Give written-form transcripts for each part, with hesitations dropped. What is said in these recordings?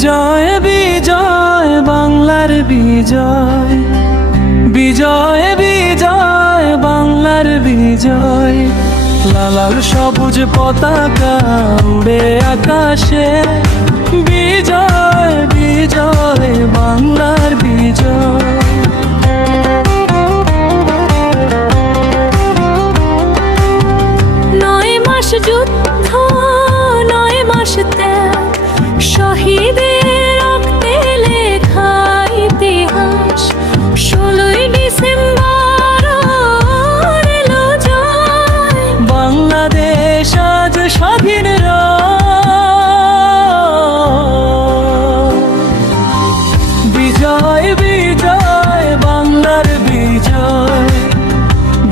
বিজয় বিজয় বাংলার বিজয়, বিজয় বিজয় বাংলার বিজয়। লাল সবুজ পতাকা উড়ে আকাশে, বিজয় বিজয় বাংলার বিজয়। 9 মাস যুদ্ধ, 9 মাস ত্যাগ, শহীদের রক্তে লেখা ইতিহাস। 16ই ডিসেম্বর এলো জয়, বাংলাদেশ আজ স্বাধীন বিজয় বিজয় বাংলার বিজয়,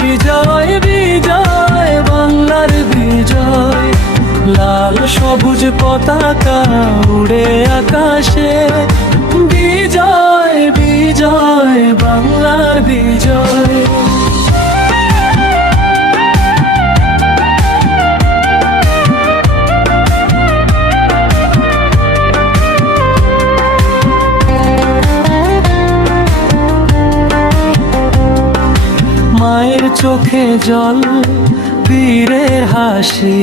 বিজয় বিজয় বাংলার বিজয়। লাল সবুজ পতাকা উড়ে আকাশে, বিজয় বিজয় বাংলার বিজয়। মায়ের চোখে জল, বীরের হাসি,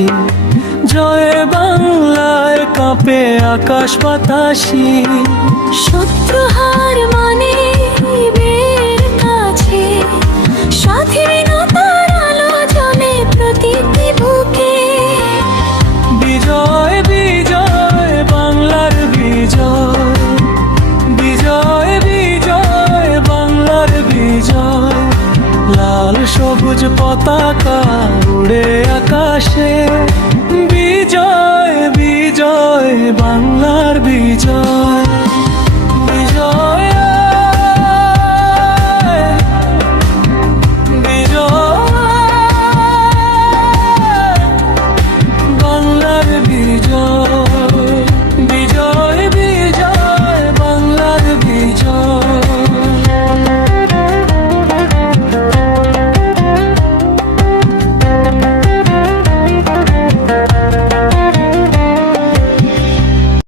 জয় বাংলায় কাঁপে আকাশ বাতাসি। শত্রু হার মানে বীর কাছে, স্বাধীনতার আলো জ্বলে প্রতিটি বুকে। বিজয় বিজয় বাংলার বিজয়, বিজয় বিজয় বাংলার বিজয়। লাল সবুজ পতাকা উড়ে আকাশে, বিজয় বিজয় বাংলার বিজয়।